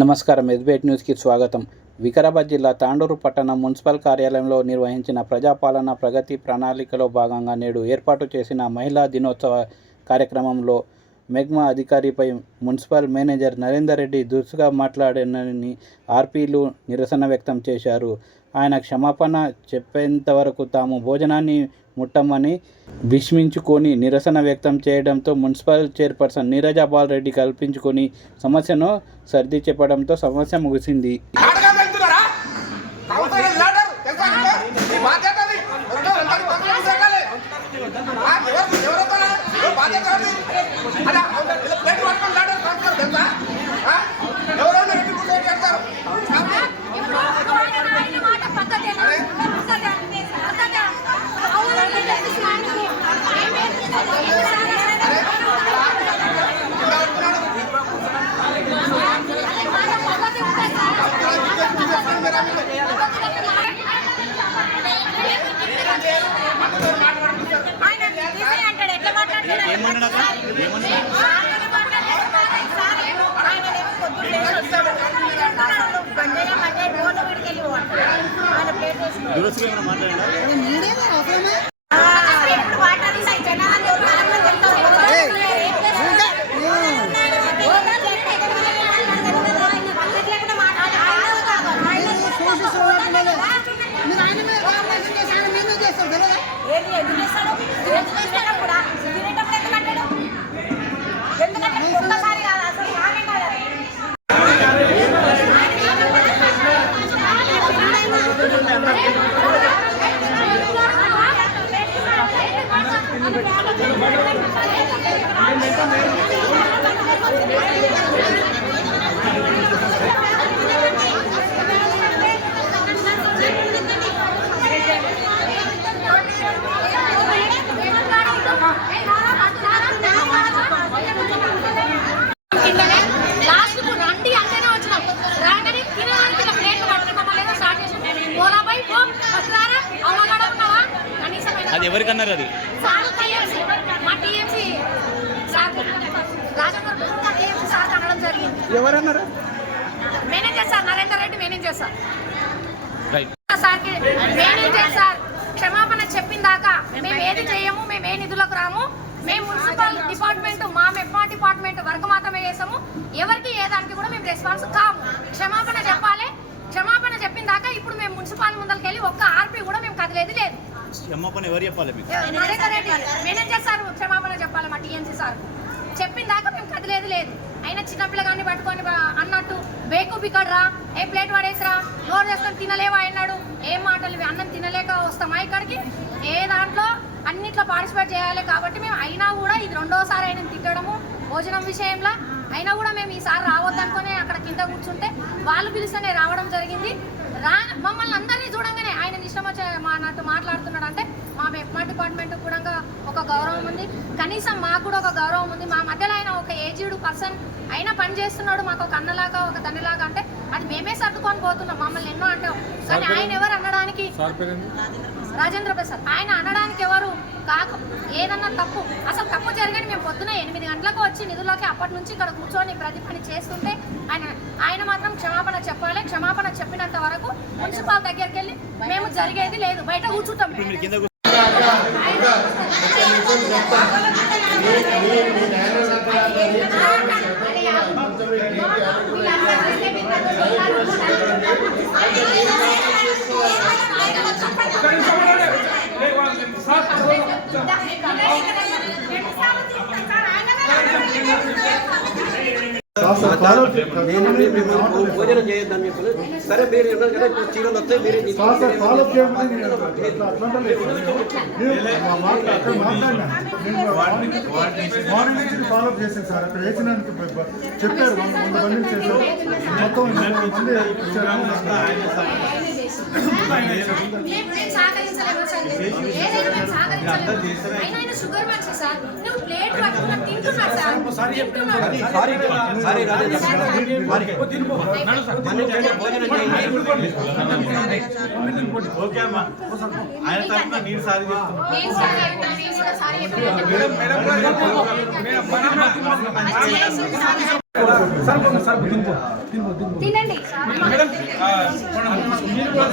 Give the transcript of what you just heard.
నమస్కారం. ఎస్బీఐ న్యూస్కి స్వాగతం. వికారాబాద్ జిల్లా తాండూరు పట్టణం మున్సిపల్ కార్యాలయంలో నిర్వహించిన ప్రజాపాలన ప్రగతి ప్రణాళికలో భాగంగా నేడు ఏర్పాటు చేసిన మహిళా దినోత్సవ కార్యక్రమంలో మెగ్మా అధికారిపై మున్సిపల్ మేనేజర్ నరేందర్ రెడ్డి దురుసుగా మాట్లాడారని ఆర్పీలు నిరసన వ్యక్తం చేశారు. ఆయన క్షమాపణ చెప్పేంతవరకు తాము భోజనాన్ని ముట్టమని భీష్మించుకొని నిరసన వ్యక్తం చేయడంతో మున్సిపల్ చైర్పర్సన్ నీరజాబాల్ రెడ్డి కల్పించుకొని సమస్యను సర్ది చెప్పడంతో సమస్య ముగిసింది. అది ఎవరికన్నారు? అది ఎవరన్నారు? Manager sir Narender Reddy manager sir. Right సార్కి మేనేజర్ సార్ క్షమాపణ చెప్పిన దాకా మేము ఏది చేయము, మేము ఏ నిధులకు రాము, మేము మున్సిపల్ డిపార్ట్మెంట్ మా మెప్మా డిపార్ట్మెంట్ వర్క్ మాత్రమే చేసాము. ఎవరికి ఏదానికి కూడా మేము రెస్పాన్స్ కాము. క్షమాపణ చెప్పాలి. క్షమాపణ చెప్పిన దాకా ఇప్పుడు మేము మున్సిపల్ ముందరికి వెళ్ళి ఒక్క ఆర్పీ కూడా మేము కదిలేదు లేదు. క్షమాపణ ఎవరు చెప్పాలి? నరేందర్ రెడ్డి మేనేజర్ సార్ క్షమాపణ చెప్పాలి. మా టీఎంసీ సార్ చెప్పిన దాకా మేము కదిలేదు లేదు. అయినా చిన్నపిల్లగాన్ని పట్టుకొని అన్నట్టు బేకు బికడరా, ఏ ప్లేట్ పడేసిరా, నోరు చేసుకొని తినలేవా అన్నాడు. ఏం మాటలు, అన్నం తినలేక వస్తామా ఇక్కడికి? ఏ దాంట్లో అన్నిట్లో పార్టిసిపేట్ చేయాలి. కాబట్టి మేము అయినా కూడా ఇది రెండోసారి ఆయన తిట్టడము భోజనం విషయంలో అయినా కూడా మేము ఈసారి రావద్దనుకునే అక్కడ కింద కూర్చుంటే వాళ్ళు పిలిస్తేనే రావడం జరిగింది. మమ్మల్ని అందరినీ చూడంగానే ఆయన ఇష్టం వచ్చే అన్నట్టు మాట్లాడుతున్నాడు. అంటే మా మెప్మా డిపార్ట్మెంట్ కూడా ఒక గౌరవం ఉంది, కనీసం మాకు కూడా ఒక గౌరవం ఉంది. మా మధ్యలో ఆయన ఒక ఏజ్డ్ పర్సన్ అయినా పని చేస్తున్నాడు, మాకు ఒక అన్నలాగా ఒక తండ్రిలాగా. అంటే అది మేమే సర్దుకొని పోతున్నాం. మమ్మల్ని ఎన్నో అంటే కానీ ఆయన ఎవరు అనడానికి? రాజేంద్ర ప్రసాద్. ఆయన అనడానికి ఎవరు కాకు? ఏదన్నా తప్పు అసలు తప్పు జరిగని మేము పొద్దున 8 గంటలకు వచ్చి నిధులకి అప్పటి నుంచి ఇక్కడ కూర్చొని ప్రతి పని చేస్తుంటే ఆయన మాత్రం క్షమాపణ చెప్పాలి. క్షమాపణ చెప్పినంత వరకు మున్సిపల్ దగ్గరికి వెళ్ళి మేము జరిగేది లేదు, బయట కూర్చుంటాం. భోజనం చేయొద్దని చెప్పి సరే మీరు ఉన్నారు కదా, ఇప్పుడు చీరలు వస్తాయి మీరు ఫాలో చేశాను సార్. అక్కడ వేసినందుకు చెప్పారు మొత్తం షుగర్ మంచి సార్, నువ్వు ప్లేట్ పట్టుకుని తింటున్నాడు సార్. ఓకే అమ్మా, ఆయన తరఫున మీరు సారీ చెప్తున్నారు. తినండి మీరు కూడా